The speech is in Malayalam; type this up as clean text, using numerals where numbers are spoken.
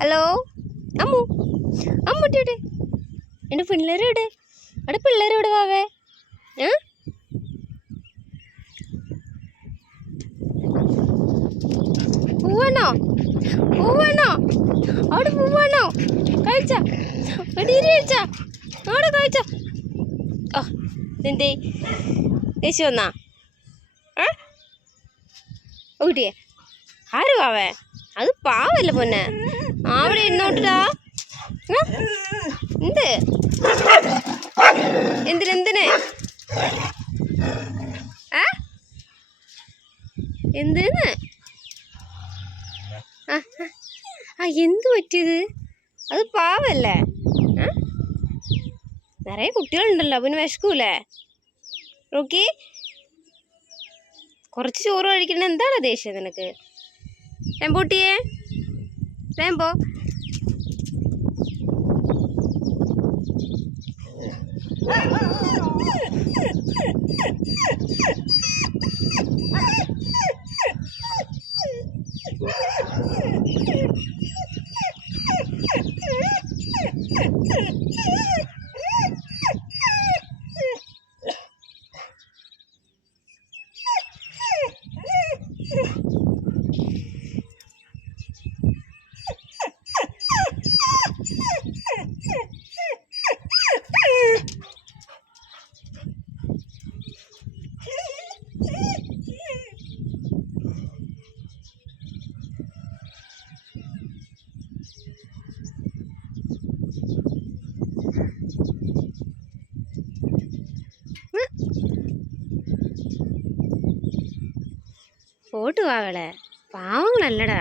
ഹലോ അമ്മു അമ്മൂട്ടിയുടെ എൻ്റെ പിള്ളേരെവിടെ അവിടെ പിള്ളേരെവിടെ വാവേ പൂവാണോ പൂവാണോ അവിടെ പൂവാണോ കഴിച്ച വെടിയേരി കഴിച്ച അവിടെ കഴിച്ച ഓ നിന്റെ യേശു വന്നാ ഊട്ടിയെ ആര് പാവേ അത് പാവല്ലേ പൊന്നെ അവിടെ ഇരുന്നോട്ടാ എന്ത് എന്തിനെന്തിനെ എന്തിന് എന്ത് പറ്റിയത് അത് പാവല്ലേ നിറയെ കുട്ടികളുണ്ടല്ലോ പിന്നെ വിശക്കൂലേ റോക്കി കുറച്ച് ചോറ് കഴിക്കണ എന്താണ് ദേഷ്യം നിനക്ക് രംബൂട്ടിയെ രംബോ പോട്ട് വാവളെ പാവങ്ങളല്ലടാ.